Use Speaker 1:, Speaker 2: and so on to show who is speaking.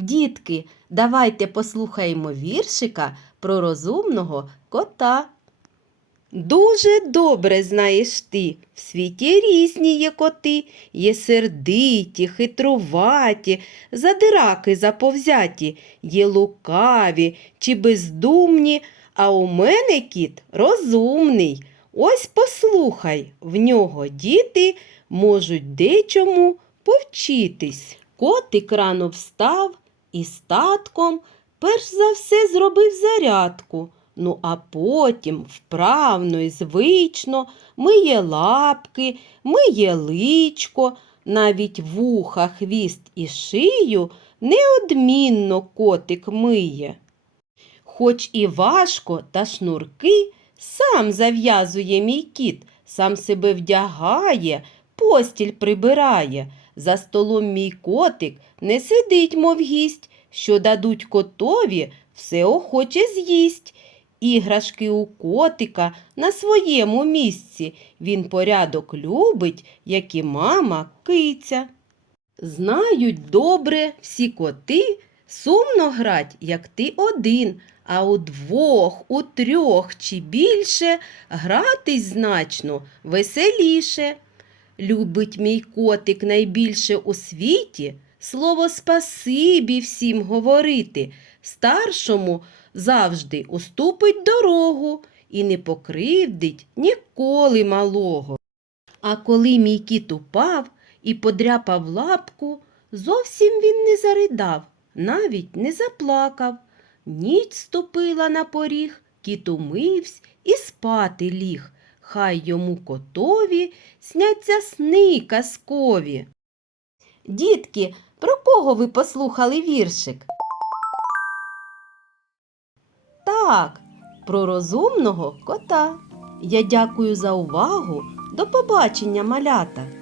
Speaker 1: Дітки, давайте послухаємо віршика про розумного кота. Дуже добре знаєш ти, в світі різні є коти, є сердиті, хитруваті, задираки заповзяті, є лукаві чи бездумні, а у мене кіт розумний. Ось послухай, в нього діти можуть дечому повчитись. Котик рано встав і статком перш за все зробив зарядку. Ну, а потім вправно і звично миє лапки, миє личко, навіть вуха, хвіст і шию неодмінно котик миє. Хоч і важко, та шнурки сам зав'язує мій кіт, сам себе вдягає, постіль прибирає. За столом мій котик не сидить, мов гість, що дадуть котові, все охоче з'їсть. Іграшки у котика на своєму місці. Він порядок любить, як і мама киця. Знають добре всі коти, сумно грать, як ти один, а у двох, у трьох чи більше гратись значно веселіше. Любить мій котик найбільше у світі слово спасибі всім говорити, старшому завжди уступить дорогу і не покривдить ніколи малого. А коли мій кіт упав і подряпав лапку, зовсім він не заридав, навіть не заплакав. Ніч ступила на поріг, кіт умивсь і спати ліг. Хай йому котові сняться сни казкові. Дітки, про кого ви послухали віршик? Так, про розумного кота. Я дякую за увагу. До побачення, малята!